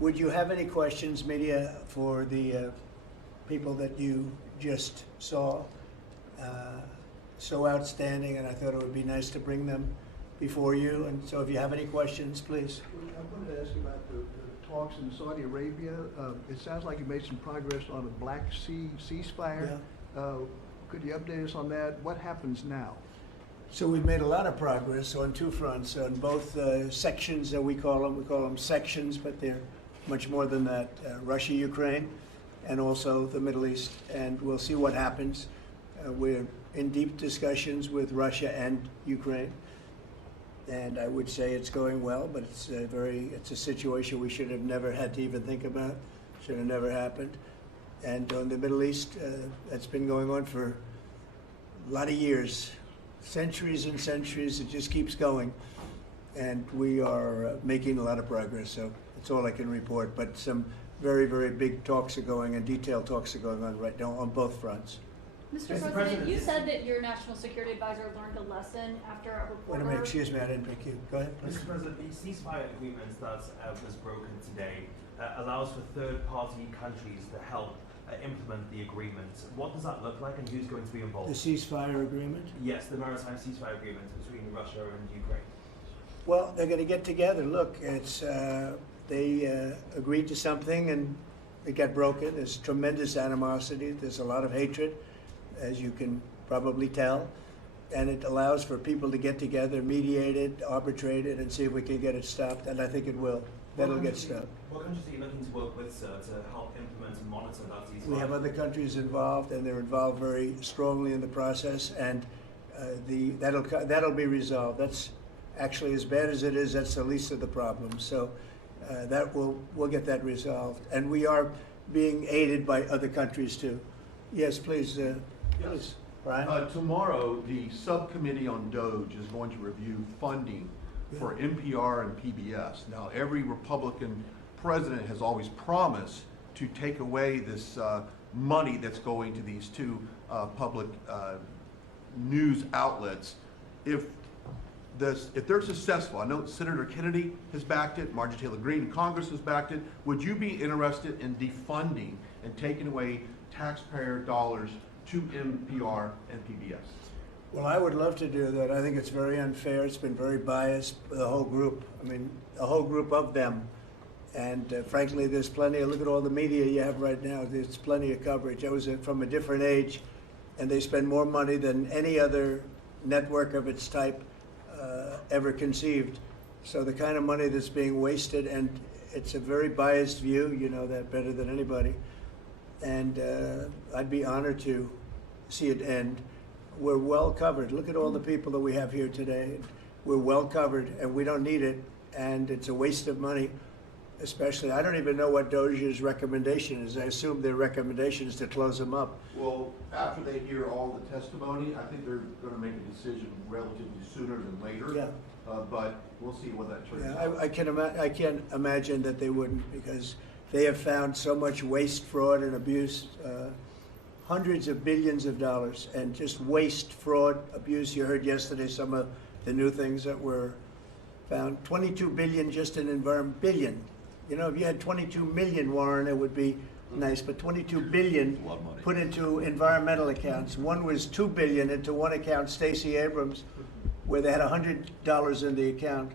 Would you have any questions, media, for the people that you just saw? So outstanding, and I thought it would be nice to bring them before you. And so if you have any questions, please. I wanted to ask you about the talks in Saudi Arabia. It sounds like you made some progress on a Black Sea ceasefire. Could you update us on that? What happens now? So we've made a lot of progress on two fronts, on both sections that we call them sections, but they're much more than that, Russia, Ukraine, and also the Middle East. And we'll see what happens. We're in deep discussions with Russia and Ukraine. And I would say it's going well, but it's a situation we should have never had to even think about. Should have never happened. And on the Middle East, that's been going on for a lot of years, centuries and centuries. It just keeps going. And we are making a lot of progress. So that's all I can report. But some very, very big talks are going and detailed talks are going on right now on both fronts. Mr. President, you said that your national security advisor learned a lesson after a reporter... Wait a minute, excuse me, I didn't pick you. Go ahead, please. Mr. President, the ceasefire agreement that was broken today allows for third-party countries to help implement the agreement. What does that look like, and who's going to be involved? The ceasefire agreement? Yes, the maritime ceasefire agreement between Russia and Ukraine. Well, they're going to get together. Look, they agreed to something and it got broken. There's tremendous animosity. There's a lot of hatred, as you can probably tell. And it allows for people to get together, mediate it, arbitrate it, and see if we can get it stopped. And I think it will. That'll get stopped. What countries are you looking to work with, sir, to help implement and monitor that ceasefire? We have other countries involved, and they're involved very strongly in the process. And that'll be resolved. That's actually, as bad as it is, that's the least of the problems. So we'll get that resolved. And we are being aided by other countries too. Yes, please. Yes. Brian? Tomorrow, the subcommittee on DOGE is going to review funding for NPR and PBS. Now, every Republican president has always promised to take away this money that's going to these two public news outlets. If they're successful, I know Senator Kennedy has backed it, Marjorie Taylor Greene in Congress has backed it. Would you be interested in defunding and taking away taxpayer dollars to NPR and PBS? Well, I would love to do that. I think it's very unfair. It's been very biased, the whole group. I mean, a whole group of them. And frankly, there's plenty look at all the media you have right now. There's plenty of coverage. I was from a different age, and they spend more money than any other network of its type ever conceived. So the kind of money that's being wasted, and it's a very biased view, you know that better than anybody. And I'd be honored to see it end. We're well covered. Look at all the people that we have here today. We're well covered, and we don't need it, and it's a waste of money, especially. I don't even know what DOGE's recommendation is. I assume their recommendation is to close them up. Well, after they hear all the testimony, I think they're going to make a decision relatively sooner than later. Yeah. But we'll see what that turns out. I can't imagine that they wouldn't, because they have found so much waste, fraud, and abuse, hundreds of billions of dollars, and just waste, fraud, abuse. You heard yesterday some of the new things that were found. 22 billion just in environment, billion. You know, if you had 22 million, Warren, it would be nice, but 22 billion put into environmental accounts. One was 2 billion into one account, Stacey Abrams, where they had $100 in the account.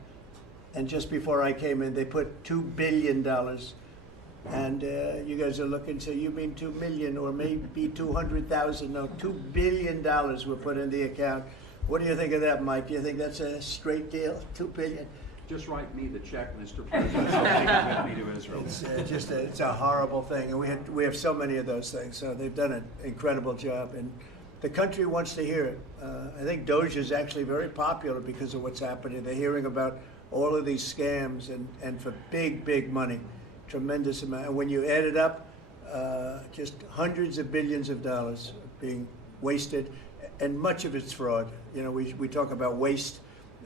And just before I came in, they put $2 billion. And you guys are looking, so you mean 2 million or maybe 200,000? No, $2 billion were put in the account. What do you think of that, Mike? Do you think that's a straight deal? 2 billion? Just write me the check, Mr. President. I'll take it with me to Israel. It's it's a horrible thing, and we have so many of those things. So they've done an incredible job, and the country wants to hear it. I think DOGE is actually very popular because of what's happening. They're hearing about all of these scams and for big money. Tremendous amount. And when you add it up, just hundreds of billions of dollars being wasted, and much of it's fraud. You know, we talk about waste,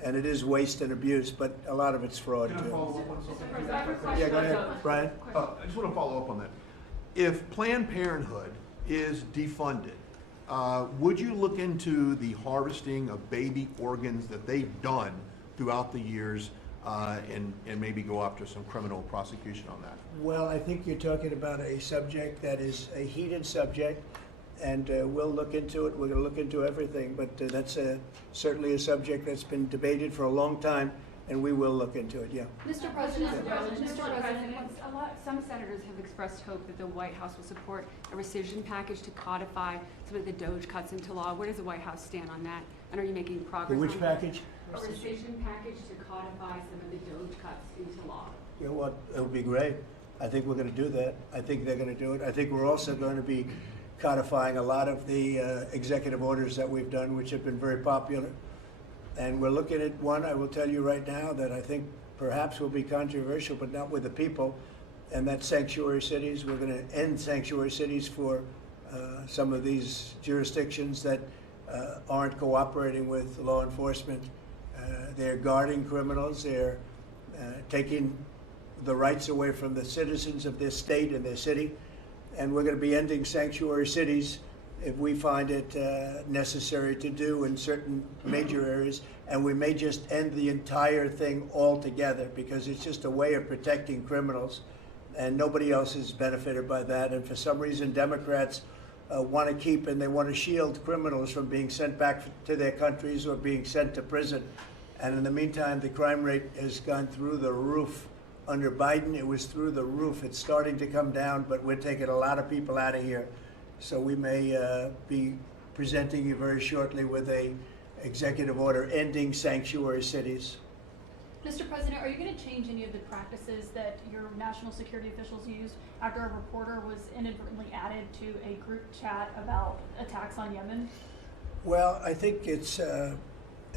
and it is waste and abuse, but a lot of it's fraud Can I too. follow up on something? Yeah, go ahead, Brian. I just want to follow up on that. If Planned Parenthood is defunded, would you look into the harvesting of baby organs that they've done throughout the years and maybe go after some criminal prosecution on that. Well, I think you're talking about a subject that is a heated subject, and we'll look into it. We're going to look into everything, but that's certainly a subject that's been debated for a long time, and we will look into it, yeah. Mr. President, Some senators have expressed hope that the White House will support a rescission package to codify some of the DOJ cuts into law. Where does the White House stand on that? And are you making progress Which on that? package? A rescission package to codify some of the DOJ cuts into law. You know what, it would be great. I think we're going to do that. I think they're going to do it. I think we're also going to be codifying a lot of the executive orders that we've done, which have been very popular. And we're looking at one, I will tell you right now, that I think perhaps will be controversial, but not with the people, and that's sanctuary cities. We're going to end sanctuary cities for some of these jurisdictions that aren't cooperating with law enforcement. They're guarding criminals. They're taking the rights away from the citizens of their state and their city. And we're going to be ending sanctuary cities if we find it necessary to do in certain major areas. And we may just end the entire thing altogether, because it's just a way of protecting criminals, and nobody else is benefited by that. And for some reason, Democrats want to keep and they want to shield criminals from being sent back to their countries or being sent to prison. And in the meantime, the crime rate has gone through the roof. Under Biden, it was through the roof. It's starting to come down, but we're taking a lot of people out of here. So we may be presenting you very shortly with a executive order ending sanctuary cities. Mr. President, are you going to change any of the practices that your national security officials used after a reporter was inadvertently added to a group chat about attacks on Yemen? Well, I think it's a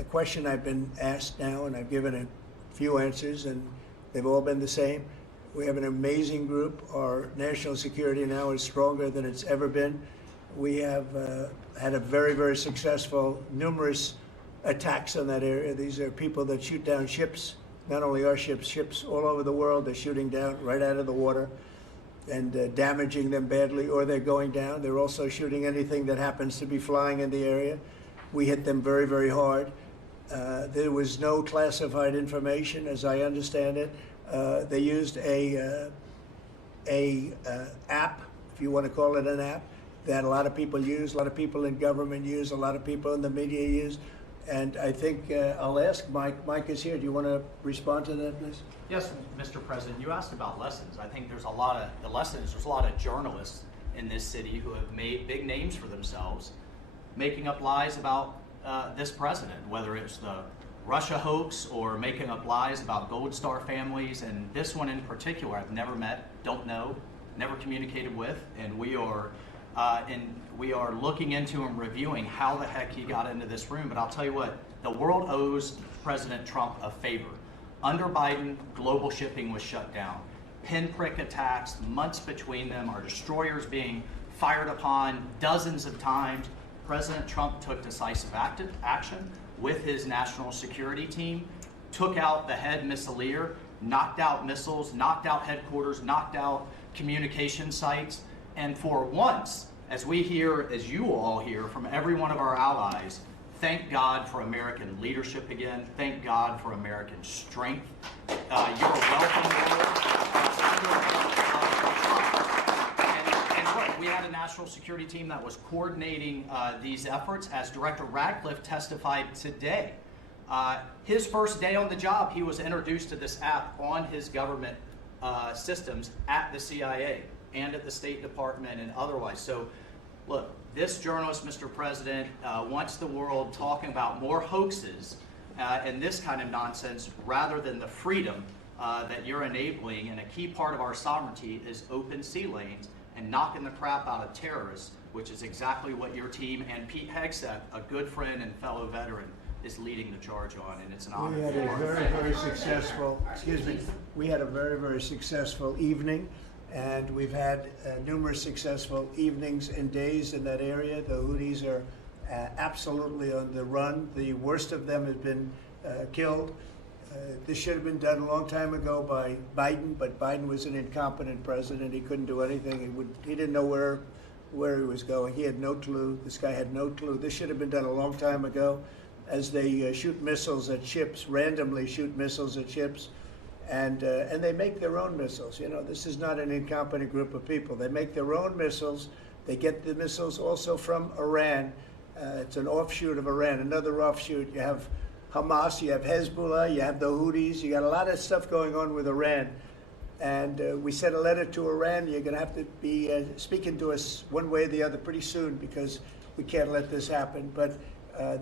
question I've been asked now, and I've given a few answers, and they've all been the same. We have an amazing group. Our national security now is stronger than it's ever been. We have had a very, very successful, numerous attacks on that area. These are people that shoot down ships, not only our ships, ships all over the world. They're shooting down right out of the water and damaging them badly, or they're going down. They're also shooting anything that happens to be flying in the area. We hit them very, very hard. There was no classified information, as I understand it. They used a app, if you want to call it an app, that a lot of people use, a lot of people in government use, a lot of people in the media use. And I think I'll ask Mike. Mike is here. Do you want to respond to that, please? Yes, Mr. President, you asked about lessons. I think there's a lot of journalists in this city who have made big names for themselves, making up lies about this president, whether it's the Russia hoax or making up lies about Gold Star families. And this one in particular, I've never met, don't know, never communicated with, and we are looking into and reviewing how the heck he got into this room. But I'll tell you what, the world owes President Trump a favor. Under Biden, global shipping was shut down. Pinprick attacks, months between them, our destroyers being fired upon dozens of times. President Trump took decisive action with his national security team, took out the head missileer, knocked out missiles, knocked out headquarters, knocked out communication sites. And for once, as we hear, as you all hear from every one of our allies, thank God for American leadership again. Thank God for American strength. You're welcome, and look, we had a national security team that was coordinating these efforts. As Director Radcliffe testified today, his first day on the job, he was introduced to this app on his government systems at the CIA and at the State Department and otherwise. So, look, this journalist, Mr. President, wants the world talking about more hoaxes and this kind of nonsense rather than the freedom that you're enabling. And a key part of our sovereignty is open sea lanes and knocking the crap out of terrorists, which is exactly what your team and Pete Hegseth, a good friend and fellow veteran, is leading the charge on, and it's an honor. We had a very, very successful, we had a very, very successful evening. And we've had numerous successful evenings and days in that area. The Houthis are absolutely on the run. The worst of them has been killed. This should have been done a long time ago by Biden, but Biden was an incompetent president. He couldn't do anything. He didn't know where he was going. He had no clue. This guy had no clue. This should have been done a long time ago. as they shoot missiles at ships, randomly shoot missiles at ships. And they make their own missiles. You know, this is not an incompetent group of people. They make their own missiles. They get the missiles also from Iran. It's an offshoot of Iran, another offshoot. You have Hamas, you have Hezbollah, you have the Houthis. You got a lot of stuff going on with Iran. And we sent a letter to Iran. You're going to have to be speaking to us one way or the other pretty soon, because we can't let this happen. But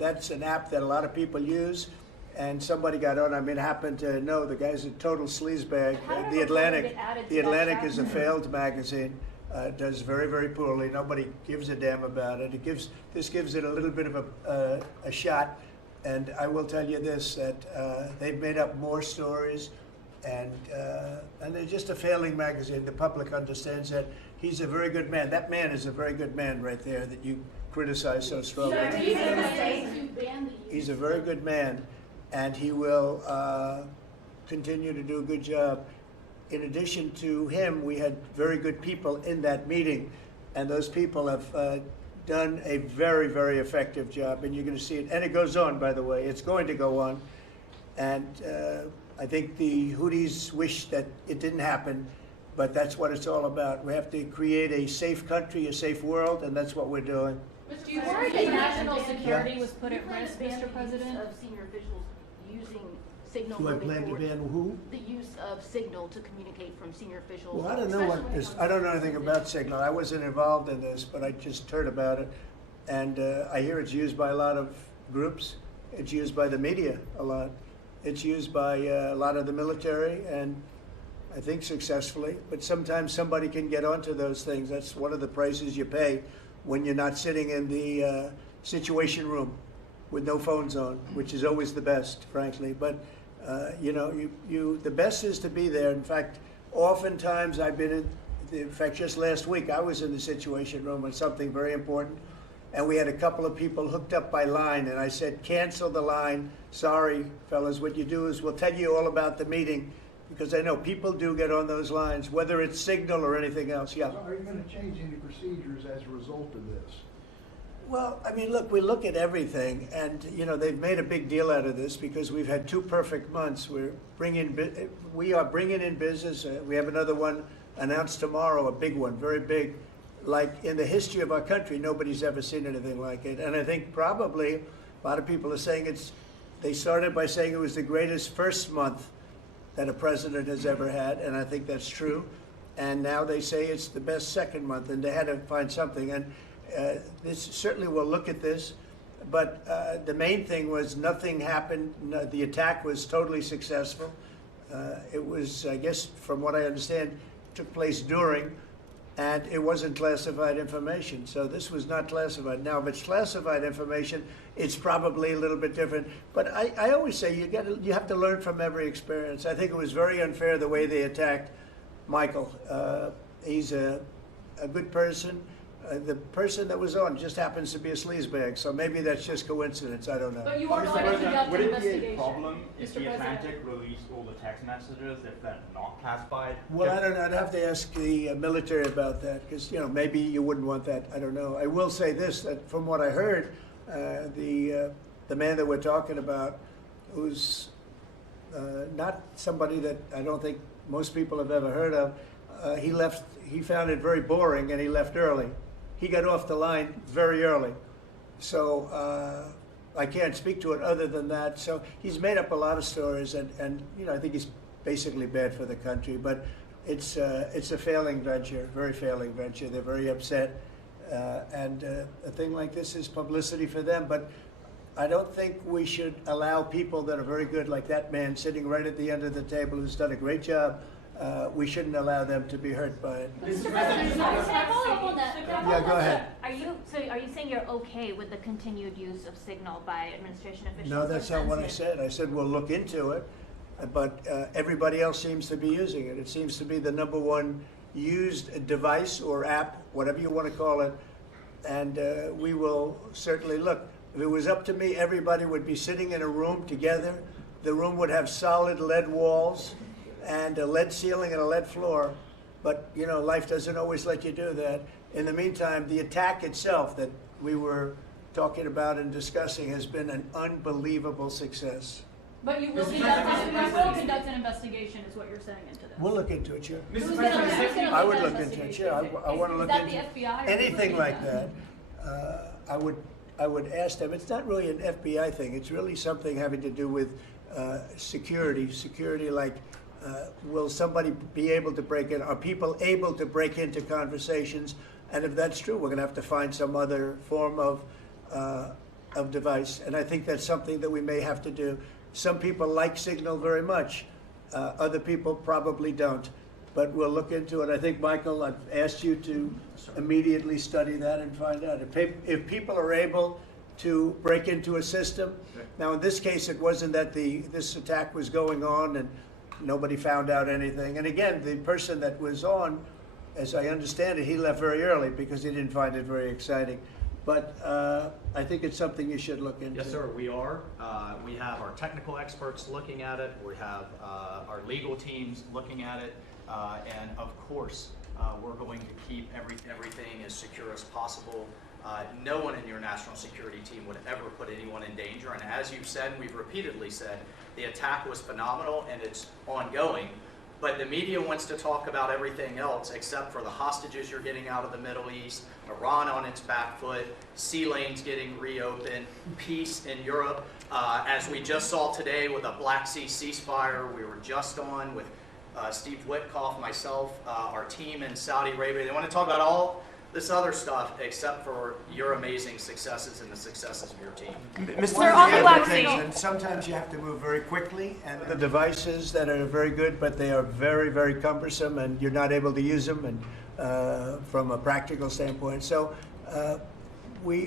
that's an app that a lot of people use. And somebody got on. I mean, happened to know the guy's a total sleazebag. How did The a reporter Atlantic, get added to the that Atlantic chat? is a failed magazine. Does very, very poorly. Nobody gives a damn about it. This gives it a little bit of a shot. And I will tell you this: that they've made up more stories, and they're just a failing magazine. The public understands that. He's a very good man. That man is a very good man right there that you criticize so strongly. He's a very good man, and he will continue to do a good job. In addition to him, we had very good people in that meeting, and those people have done a very, very effective job, and you're going to see it. And it goes on, by the way. It's going to go on. And I think the Houthis wish that it didn't happen, but that's what it's all about. We have to create a safe country, a safe world, and that's what we're doing. Do you worry that national security was put at risk, Mr. President? Of senior officials using Signal Do I moving plan to forward. ban who? The use of Signal to communicate from senior officials. Well, I don't know what this, I don't know anything about Signal. I wasn't involved in this, but I just heard about it. And I hear it's used by a lot of groups. It's used by the media a lot. It's used by a lot of the military, and I think successfully. But sometimes somebody can get onto those things. That's one of the prices you pay when you're not sitting in the situation room with no phones on, which is always the best, frankly. But you know, the best is to be there. In fact, oftentimes I've been in fact, just last week I was in the situation room on something very important, and we had a couple of people hooked up by line, and I said, cancel the line. Sorry, fellas, what you do is we'll tell you all about the meeting, because I know people do get on those lines, whether it's Signal or anything else. Yeah. So are you going to change any procedures as a result of this? Well, I mean, look, we look at everything, and you know they've made a big deal out of this because we've had 2 perfect months. We are bringing in business. We have another one announced tomorrow, a big one, very big. Like in the history of our country, nobody's ever seen anything like it. And I think probably a lot of people are saying they started by saying it was the greatest first month that a president has ever had, and I think that's true. And now they say it's the best second month, and they had to find something. And this certainly will look at this, but the main thing was nothing happened. No, the attack was totally successful. It was, I guess, from what I understand, took place during, and it wasn't classified information. So this was not classified. Now, if it's classified information, it's probably a little bit different. But I always say you have to learn from every experience. I think it was very unfair the way they attacked Michael. He's a good person. The person that was on just happens to be a sleazebag, so maybe that's just coincidence. I don't know. But you are Mr. going to President, conduct would an it be a investigation. problem if Mr. the President. Atlantic released all the text messages if they're not classified? Well, I don't know. I'd have to ask the military about that, because you know maybe you wouldn't want that. I don't know. I will say this: that from what I heard, the man that we're talking about, who's not somebody that I don't think most people have ever heard of, he left. He found it very boring, and he left early. He got off the line very early. So I can't speak to it other than that. So he's made up a lot of stories, and you know, I think he's basically bad for the country. But it's a failing venture, very failing venture. They're very upset, and a thing like this is publicity for them. But I don't think we should allow people that are very good, like that man sitting right at the end of the table, who's done a great job. We shouldn't allow them to be hurt by it. Mr. President, can I follow up on that? Yeah, go ahead. Are you saying you're okay with the continued use of Signal by administration officials? No, or that's not what I sensitive? said. I said we'll look into it, but everybody else seems to be using it. It seems to be the #1 used device or app, whatever you want to call it, and we will certainly look. If it was up to me, everybody would be sitting in a room together. The room would have solid lead walls and a lead ceiling and a lead floor, but you know, life doesn't always let you do that. In the meantime, the attack itself that we were talking about and discussing has been an unbelievable success. But you will conduct an investigation, is what you're saying into this. We'll look into it, sure. Who's gonna I lead would that look into it, investigation? sure. I want to Is look that into the FBI or who's anything looking like at that. I would ask them. It's not really an FBI thing. It's really something having to do with security. Security, like, will somebody be able to break in? Are people able to break into conversations? And if that's true, we're going to have to find some other form of device. And I think that's something that we may have to do. Some people like Signal very much. Other people probably don't. But we'll look into it. I think, Michael, I've asked you to immediately study that and find out. If people are able to break into a system, now in this case it wasn't that this attack was going on and nobody found out anything. And again, the person that was on, as I understand it, he left very early because he didn't find it very exciting. But I think it's something you should look into. Yes, sir, we are. We have our technical experts looking at it. We have our legal teams looking at it. And of course, we're going to keep everything as secure as possible. No one in your national security team would ever put anyone in danger. And as you've said, we've repeatedly said, the attack was phenomenal and it's ongoing. But the media wants to talk about everything else except for the hostages you're getting out of the Middle East, Iran on its back foot, sea lanes getting reopened, peace in Europe. As we just saw today with a Black Sea ceasefire, we were just on with Steve Witkoff, myself, our team in Saudi Arabia. They want to talk about all this other stuff except for your amazing successes and the successes of your team. Sir, on the Black Sea. And sometimes you have to move very quickly, and the devices that are very good, but they are very, very cumbersome, and you're not able to use them, and from a practical standpoint. So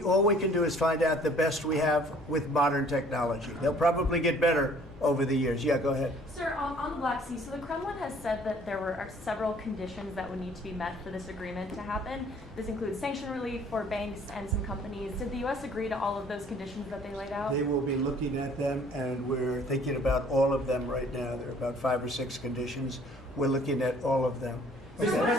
all we can do is find out the best we have with modern technology. They'll probably get better over the years. Yeah, go ahead. Sir, on the Black Sea, so the Kremlin has said that there are several conditions that would need to be met for this agreement to happen. This includes sanction relief for banks and some companies. Did the U.S. agree to all of those conditions that they laid out? They will be looking at them, and we're thinking about all of them right now. There are about 5 or 6 conditions. We're looking at all of them. The White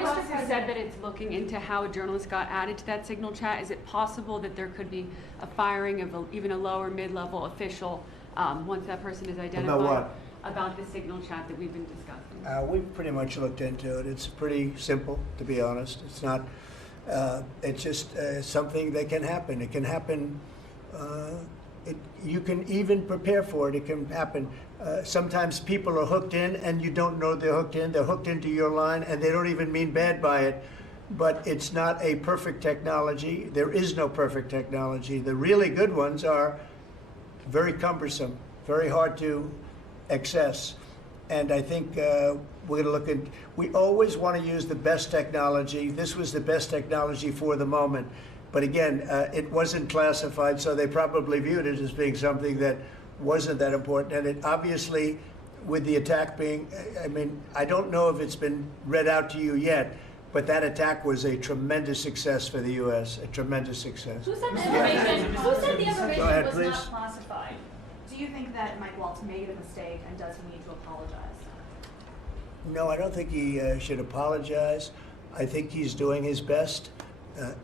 House has said that it's looking into how a journalist got added to that Signal chat. Is it possible that there could be a firing of even a lower mid-level official once that person is identified? About what? About the Signal chat that we've been discussing. We've pretty much looked into it. It's pretty simple, to be honest. It's not. It's just something that can happen. It can happen. You can even prepare for it. It can happen. Sometimes people are hooked in, and you don't know they're hooked in. They're hooked into your line, and they don't even mean bad by it. But it's not a perfect technology. There is no perfect technology. The really good ones are very cumbersome, very hard to access. And I think we're going to look at. We always want to use the best technology. This was the best technology for the moment. But again, it wasn't classified, so they probably viewed it as being something that wasn't that important. And it obviously, with the attack being, I mean, I don't know if it's been read out to you yet, but that attack was a tremendous success for the U.S., a tremendous success. Who said the information, Go ahead, was please. not classified? Do you think that Mike Waltz made a mistake, and does he need to apologize? No, I don't think he should apologize. I think he's doing his best.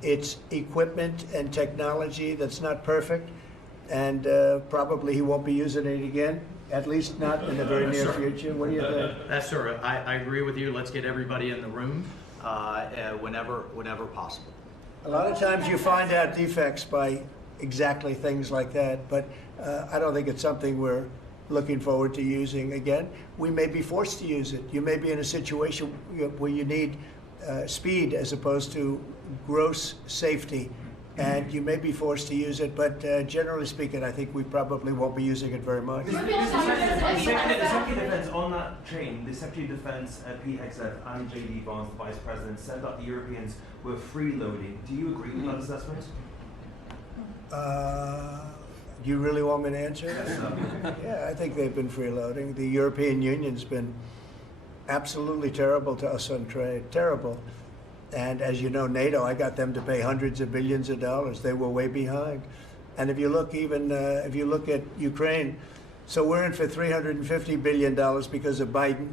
It's equipment and technology that's not perfect, and probably he won't be using it again, at least not in the very near future. What do you think? That's sir. I agree with you. Let's get everybody in the room whenever possible. A lot of times you find out defects by exactly things like that, but I don't think it's something we're looking forward to using again. We may be forced to use it. You may be in a situation where you need speed as opposed to gross safety, and you may be forced to use it, but generally speaking, I think we probably won't be using it very much. The Secretary of Defense, on that train, the Secretary of Defense, Pete Hegseth, and J.D. Vance, the Vice President, said that the Europeans were freeloading. Do you agree with that assessment? Do you really want me to answer that? Yeah, I think they've been freeloading. The European Union's been absolutely terrible to us on trade, terrible. And as you know, NATO, I got them to pay hundreds of billions of dollars. They were way behind. And if you look if you look at Ukraine, so we're in for $350 billion because of Biden.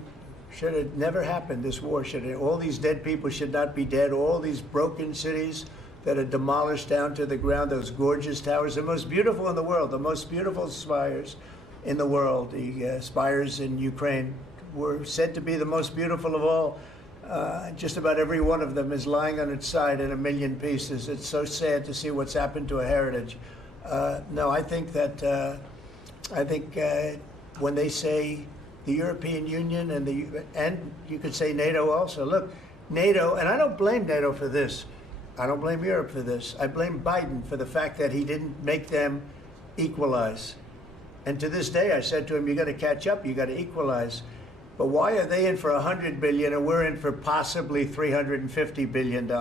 should have never happened. This war should have, all these dead people should not be dead. All these broken cities that are demolished down to the ground, those gorgeous towers, the most beautiful in the world, the most beautiful spires in the world. The spires in Ukraine were said to be the most beautiful of all. Just about every one of them is lying on its side in a million pieces. It's so sad to see what's happened to a heritage. No, I think that when they say the European Union and you could say NATO also. Look, NATO, and I don't blame NATO for this. I don't blame Europe for this. I blame Biden for the fact that he didn't make them equalize. And to this day, I said to him, you got to catch up, you got to equalize. But why are they in for $100 billion and we're in for possibly $350 billion?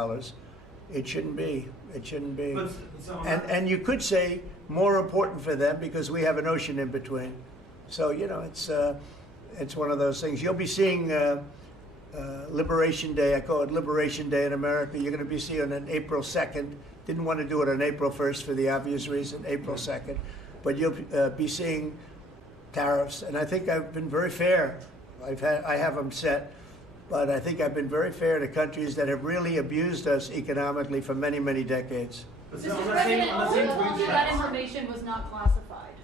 It shouldn't be. It shouldn't be. And you could say more important for them because we have an ocean in between. So, you know, it's one of those things. You'll be seeing Liberation Day. I call it Liberation Day in America. You're going to be seeing it on April 2nd. Didn't want to do it on April 1st for the obvious reason, April 2nd. But you'll be seeing tariffs. And I think I've been very fair. I have them set. But I think I've been very fair to countries that have really abused us economically for many, many decades. Mr. President, also told you that information was not classified.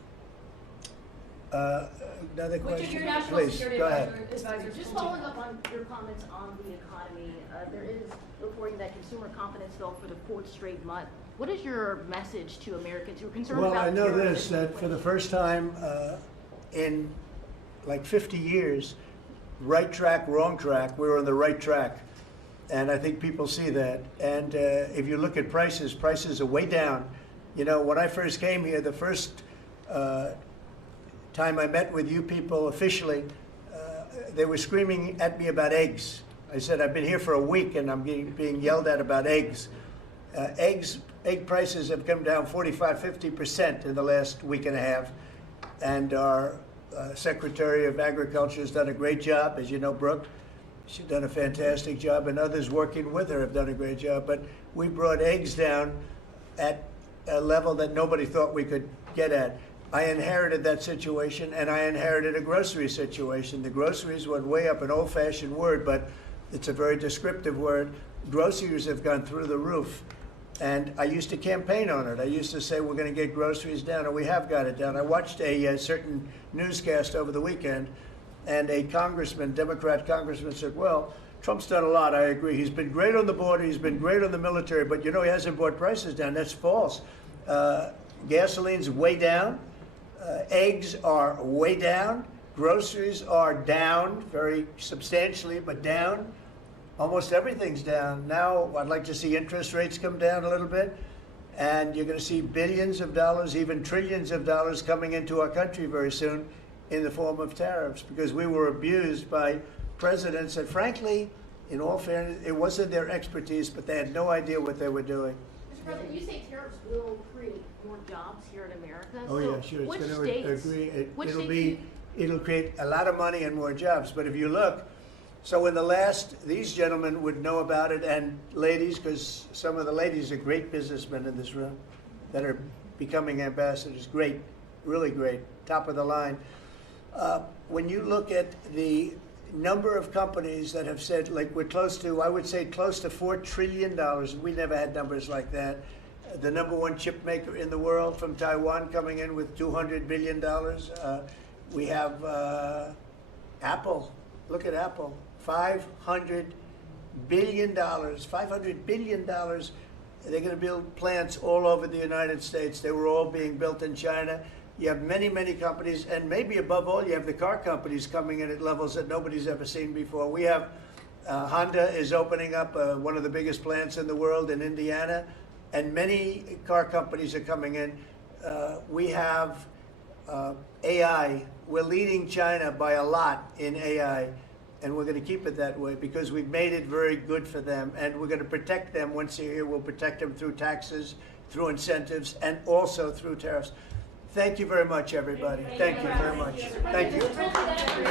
Another Which question, is your national please. security Go ahead. advisor. Just following up on your comments on the economy, there is reporting that consumer confidence fell for the 4th straight month. What is your message to Americans who are concerned Well, about I know terrorism this, that for the first time in like 50 years, right track, wrong track, we're on the right track. And I think people see that. And if you look at prices, prices are way down. You know, when I first came here, the first time I met with you people officially, they were screaming at me about eggs. I said, I've been here for a week and I'm being yelled at about eggs. Egg prices have come down 45, 50% in the last week and a half. And our Secretary of Agriculture has done a great job. As you know, Brooke, she's done a fantastic job, and others working with her have done a great job. But we brought eggs down at a level that nobody thought we could get at. I inherited that situation, and I inherited a grocery situation. The groceries went way up, an old-fashioned word, but it's a very descriptive word. Groceries have gone through the roof. And I used to campaign on it. I used to say we're going to get groceries down, and we have got it down. I watched a certain newscast over the weekend, and a congressman, Democrat congressman, said, well, Trump's done a lot, I agree. He's been great on the border, he's been great on the military, but you know he hasn't brought prices down. That's false. Gasoline's way down. Eggs are way down. Groceries are down very substantially, but down. Almost everything's down. Now, I'd like to see interest rates come down a little bit, and you're going to see billions of dollars, even trillions of dollars coming into our country very soon in the form of tariffs, because we were abused by presidents that, frankly, in all fairness, it wasn't their expertise, but they had no idea what they were doing. Mr. President, you say tariffs will create more jobs here in America. Oh, So yeah, sure. It's which going to states- agree. which It'll states it'll create a lot of money and more jobs. But if you look, so in the last, these gentlemen would know about it, and ladies, because some of the ladies are great businessmen in this room that are becoming ambassadors. Great, really great, top of the line. When you look at the number of companies that have said, like we're close to, I would say close to $4 trillion. We never had numbers like that. The #1 chip maker in the world from Taiwan coming in with $200 billion. We have Apple. Look at Apple. $500 billion. $500 billion. They're going to build plants all over the United States. They were all being built in China. You have many, many companies, and maybe above all, you have the car companies coming in at levels that nobody's ever seen before. We have Honda is opening up one of the biggest plants in the world in Indiana, and many car companies are coming in. We have AI. We're leading China by a lot in AI, and we're going to keep it that way because we've made it very good for them, and we're going to protect them. Once they're here, we'll protect them through taxes, through incentives, and also through tariffs. Thank you very much, everybody. Thank you very much. Thank you.